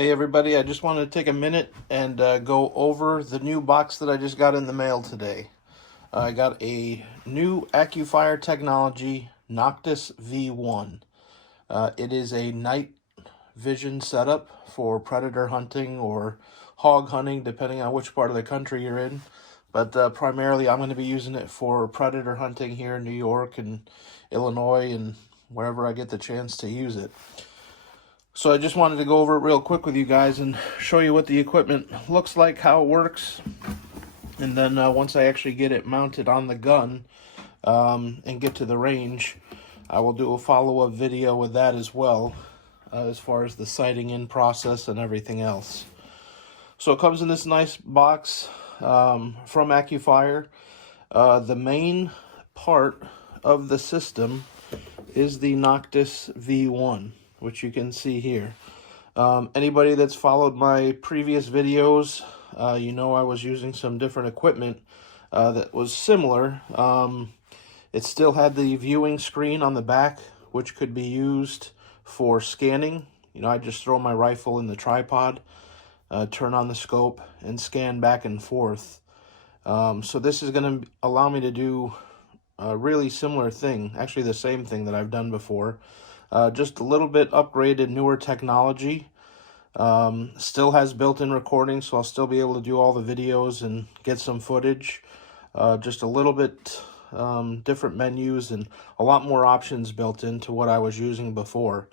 Hey everybody, I just wanted to take a minute and go over the new box that I just got in the mail today. I got a new Accufire Technology Noctus V1. It is a night vision setup for predator hunting or hog hunting, depending on which part of the country you're in. But primarily I'm going to be using it for predator hunting here in New York and Illinois and wherever I get the chance to use it. So I just wanted to go over it real quick with you guys and show you what the equipment looks like, how it works, and then once I actually get it mounted on the gun and get to the range, I will do a follow-up video with that as well, as far as the sighting in process and everything else. So it comes in this nice box from Accufire. The main part of the system is the Noctus V1, which you can see here. Anybody that's followed my previous videos, you know I was using some different equipment that was similar. It still had the viewing screen on the back, which could be used for scanning. You know, I just throw my rifle in the tripod, turn on the scope, and scan back and forth. So this is going to allow me to do a really similar thing, actually the same thing that I've done before. Just a little bit upgraded, newer technology. Still has built-in recording, so I'll still be able to do all the videos and get some footage. Just a little bit different menus and a lot more options built into what I was using before.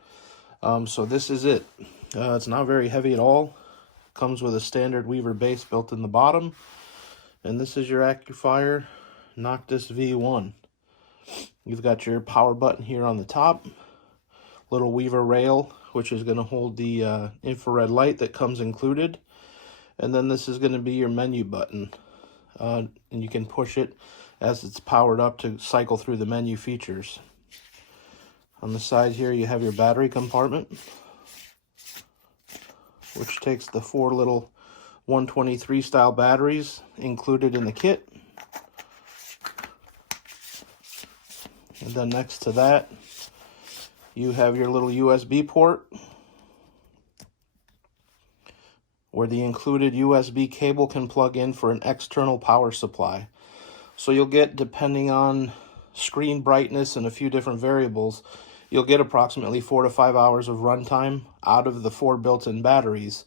So this is it. It's not very heavy at all. Comes with a standard Weaver base built in the bottom. And this is your Accufire Noctus V1. You've got your power button here on the top. Little Weaver rail, which is going to hold the infrared light that comes included. And then this is going to be your menu button. And you can push it as it's powered up to cycle through the menu features. On the side here you have your battery compartment, which takes the 4 little 123 style batteries included in the kit. And then next to that, you have your little USB port where the included USB cable can plug in for an external power supply. So you'll get, depending on screen brightness and a few different variables, you'll get approximately 4 to 5 hours of runtime out of the 4 built-in batteries.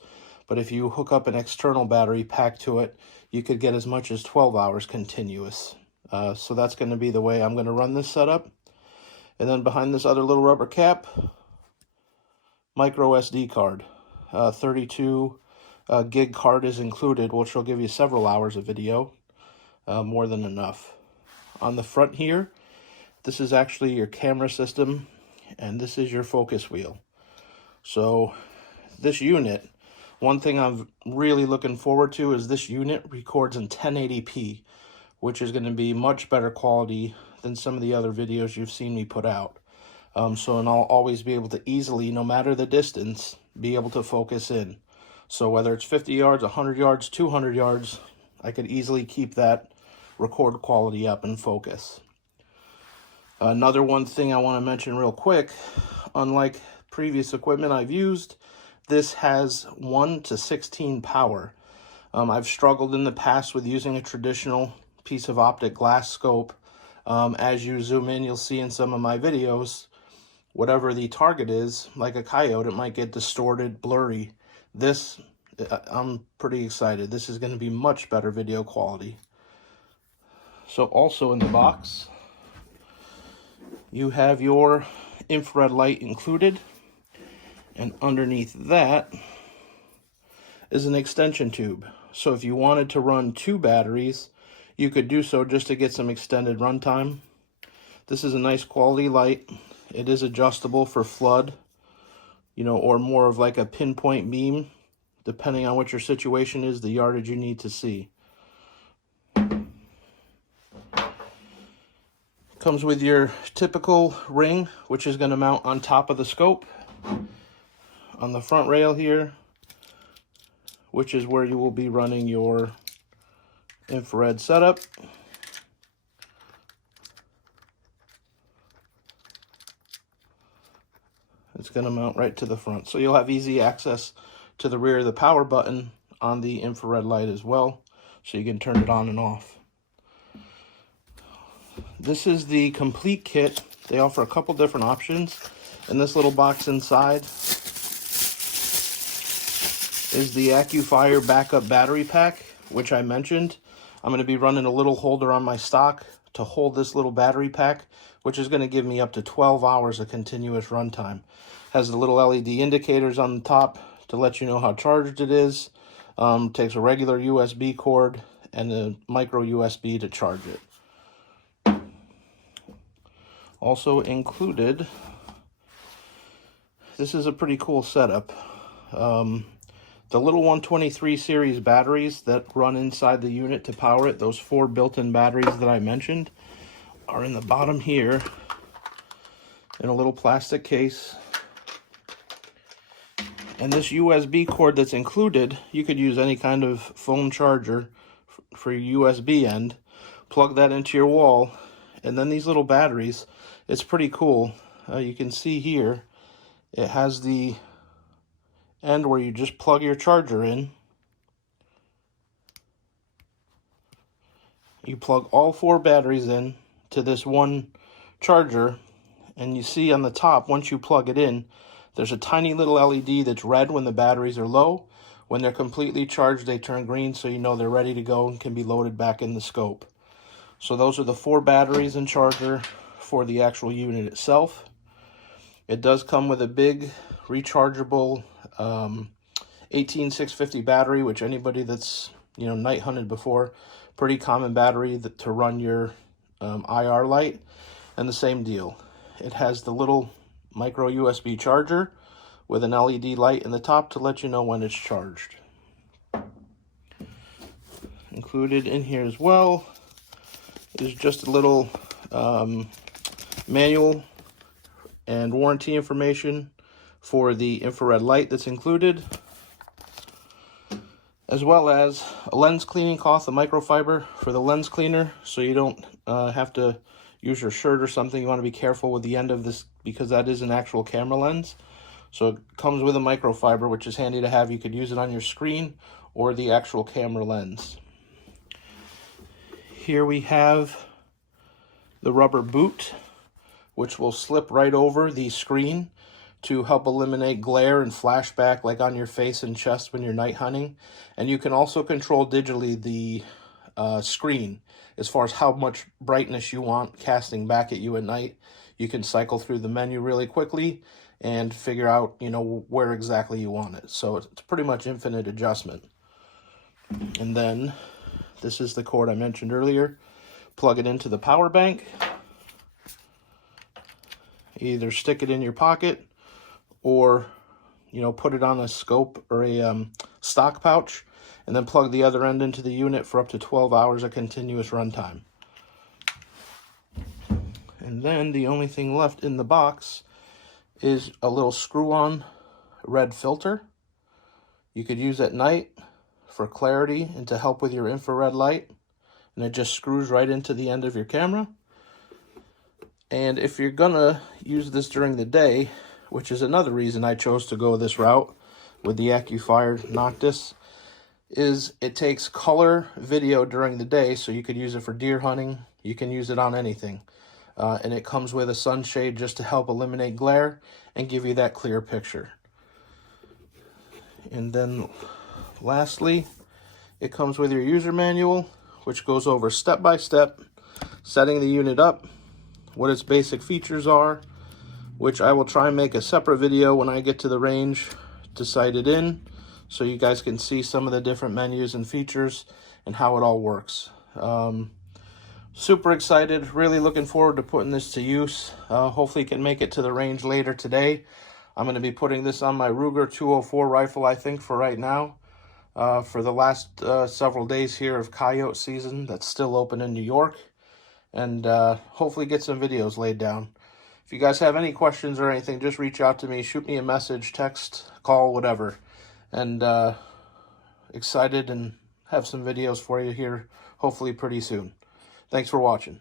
But if you hook up an external battery pack to it, you could get as much as 12 hours continuous. So that's going to be the way I'm going to run this setup. And then behind this other little rubber cap, micro SD card. 32 gig card is included, which will give you several hours of video, more than enough. On the front here, this is actually your camera system, and this is your focus wheel. So this unit, one thing I'm really looking forward to is this unit records in 1080p, which is going to be much better quality than some of the other videos you've seen me put out. And I'll always be able to easily, no matter the distance, be able to focus in. So whether it's 50 yards, 100 yards, 200 yards, I could easily keep that record quality up and focus. Another one thing I want to mention real quick, unlike previous equipment I've used, this has 1 to 16 power. I've struggled in the past with using a traditional piece of optic glass scope. As you zoom in, you'll see in some of my videos, whatever the target is, like a coyote, it might get distorted, blurry. This, I'm pretty excited. This is going to be much better video quality. So also in the box, you have your infrared light included, and underneath that is an extension tube. So if you wanted to run 2 batteries, you could do so just to get some extended runtime. This is a nice quality light. It is adjustable for flood, you know, or more of like a pinpoint beam, depending on what your situation is, the yardage you need to see. Comes with your typical ring, which is going to mount on top of the scope. On the front rail here, which is where you will be running your infrared setup. It's going to mount right to the front, so you'll have easy access to the rear of the power button on the infrared light as well, so you can turn it on and off. This is the complete kit. They offer a couple different options. In this little box inside is the Accufire backup battery pack, which I mentioned. I'm going to be running a little holder on my stock to hold this little battery pack, which is going to give me up to 12 hours of continuous runtime. Has the little LED indicators on the top to let you know how charged it is. Takes a regular USB cord and a micro USB to charge it. Also included, this is a pretty cool setup. The little 123 series batteries that run inside the unit to power it, those 4 built-in batteries that I mentioned, are in the bottom here in a little plastic case. And this USB cord that's included, you could use any kind of phone charger for your USB end, plug that into your wall, and then these little batteries, it's pretty cool. You can see here, it has the end where you just plug your charger in. You plug all 4 batteries in to this one charger, and you see on the top, once you plug it in, there's a tiny little LED that's red when the batteries are low. When they're completely charged, they turn green, so you know they're ready to go and can be loaded back in the scope. So those are the 4 batteries and charger for the actual unit itself. It does come with a big rechargeable 18650 battery, which anybody that's night hunted before, pretty common battery to run your IR light. And the same deal, it has the little micro USB charger with an LED light in the top to let you know when it's charged. Included in here as well is just a little manual and warranty information for the infrared light that's included, as well as a lens cleaning cloth, a microfiber for the lens cleaner, so you don't have to use your shirt or something. You want to be careful with the end of this because that is an actual camera lens. So it comes with a microfiber, which is handy to have. You could use it on your screen or the actual camera lens. Here we have the rubber boot, which will slip right over the screen to help eliminate glare and flashback like on your face and chest when you're night hunting. And you can also control digitally the screen as far as how much brightness you want casting back at you at night. You can cycle through the menu really quickly and figure out, where exactly you want it. So it's pretty much infinite adjustment. And then this is the cord I mentioned earlier. Plug it into the power bank. Either stick it in your pocket or, put it on a scope or a stock pouch, and then plug the other end into the unit for up to 12 hours of continuous runtime. And then the only thing left in the box is a little screw-on red filter. You could use at night for clarity and to help with your infrared light. And it just screws right into the end of your camera. And if you're gonna use this during the day, which is another reason I chose to go this route with the Accufire Noctus, is it takes color video during the day, so you could use it for deer hunting. You can use it on anything. And it comes with a sunshade just to help eliminate glare and give you that clear picture. And then lastly, it comes with your user manual, which goes over step by step, setting the unit up, what its basic features are, which I will try and make a separate video when I get to the range to sight it in, so you guys can see some of the different menus and features and how it all works. Super excited, really looking forward to putting this to use. Hopefully can make it to the range later today. I'm going to be putting this on my Ruger 204 rifle, I think, for right now. For the last several days here of coyote season that's still open in New York. And hopefully get some videos laid down. If you guys have any questions or anything, just reach out to me, shoot me a message, text, call, whatever. And excited and have some videos for you here hopefully pretty soon. Thanks for watching.